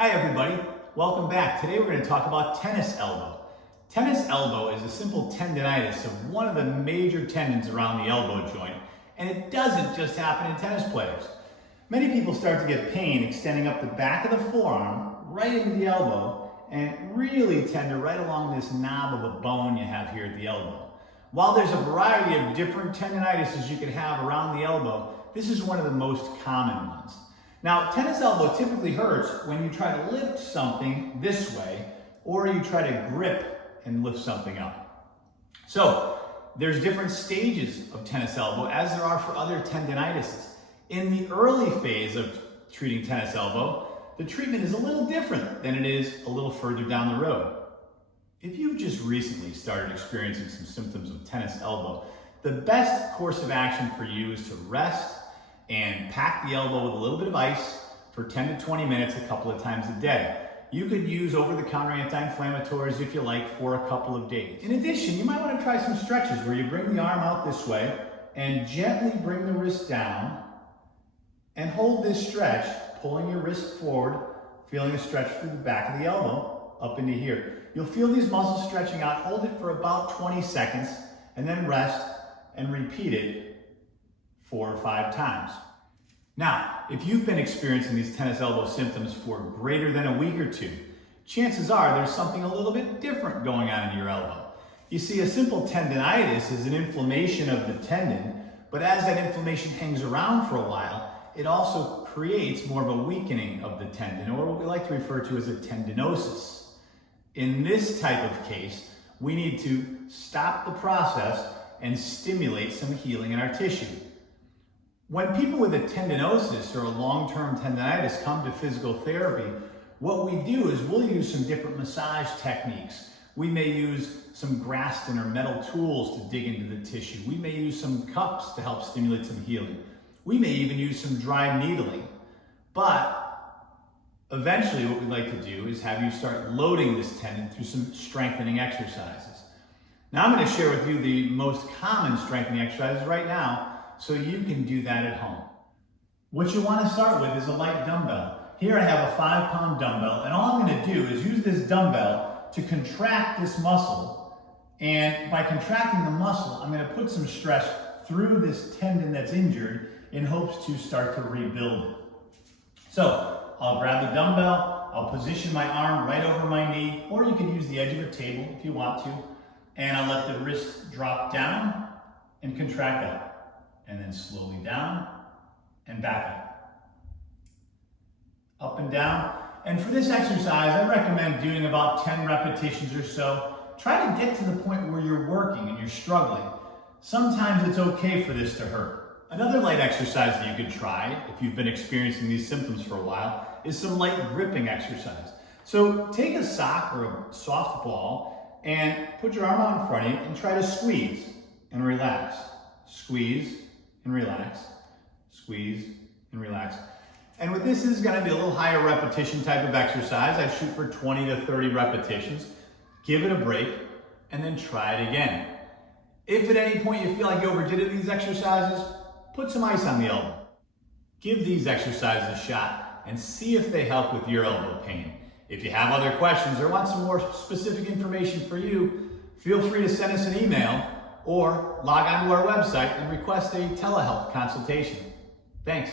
Hi everybody, welcome back. Today we're going to talk about tennis elbow. Tennis elbow is a simple tendinitis of one of the major tendons around the elbow joint, and it doesn't just happen in tennis players. Many people start to get pain extending up the back of the forearm right into the elbow and really tender right along this knob of a bone you have here at the elbow. While there's a variety of different tendinitises you can have around the elbow, this is one of the most common ones. Now, tennis elbow typically hurts when you try to lift something this way or you try to grip and lift something up. So, there's different stages of tennis elbow as there are for other tendinitises. In the early phase of treating tennis elbow, the treatment is a little different than it is a little further down the road. If you've just recently started experiencing some symptoms of tennis elbow, the best course of action for you is to rest and pack the elbow with a little bit of ice for 10 to 20 minutes a couple of times a day. You could use over-the-counter anti-inflammatories if you like for a couple of days. In addition, you might want to try some stretches where you bring the arm out this way and gently bring the wrist down and hold this stretch, pulling your wrist forward, feeling a stretch through the back of the elbow up into here. You'll feel these muscles stretching out. Hold it for about 20 seconds and then rest and repeat it 4 or 5 times. Now, if you've been experiencing these tennis elbow symptoms for greater than a week or two, chances are there's something a little bit different going on in your elbow. You see, a simple tendinitis is an inflammation of the tendon, but as that inflammation hangs around for a while, it also creates more of a weakening of the tendon, or what we like to refer to as a tendinosis. In this type of case, we need to stop the process and stimulate some healing in our tissue. When people with a tendinosis or a long-term tendinitis come to physical therapy, what we do is we'll use some different massage techniques. We may use some Graston or metal tools to dig into the tissue. We may use some cups to help stimulate some healing. We may even use some dry needling. But eventually what we'd like to do is have you start loading this tendon through some strengthening exercises. Now I'm going to share with you the most common strengthening exercises right now, so you can do that at home. What you want to start with is a light dumbbell. Here I have a 5-pound dumbbell, and all I'm going to do is use this dumbbell to contract this muscle. And by contracting the muscle, I'm going to put some stress through this tendon that's injured in hopes to start to rebuild it. So I'll grab the dumbbell, I'll position my arm right over my knee, or you can use the edge of a table if you want to, and I'll let the wrist drop down and contract out. And then slowly down and back up and down. And for this exercise, I recommend doing about 10 repetitions or so. Try to get to the point where you're working and you're struggling. Sometimes it's okay for this to hurt. Another light exercise that you could try, if you've been experiencing these symptoms for a while, is some light gripping exercise. So take a sock or a soft ball and put your arm out in front of you and try to squeeze and relax. Squeeze and relax, squeeze and relax. And with this is going to be a little higher repetition type of exercise. I shoot for 20 to 30 repetitions. Give it a break and then try it again. If at any point you feel like you overdid it in these exercises, put some ice on the elbow. Give these exercises a shot and see if they help with your elbow pain. If you have other questions or want some more specific information for you, feel free to send us an email or log on to our website and request a telehealth consultation. Thanks.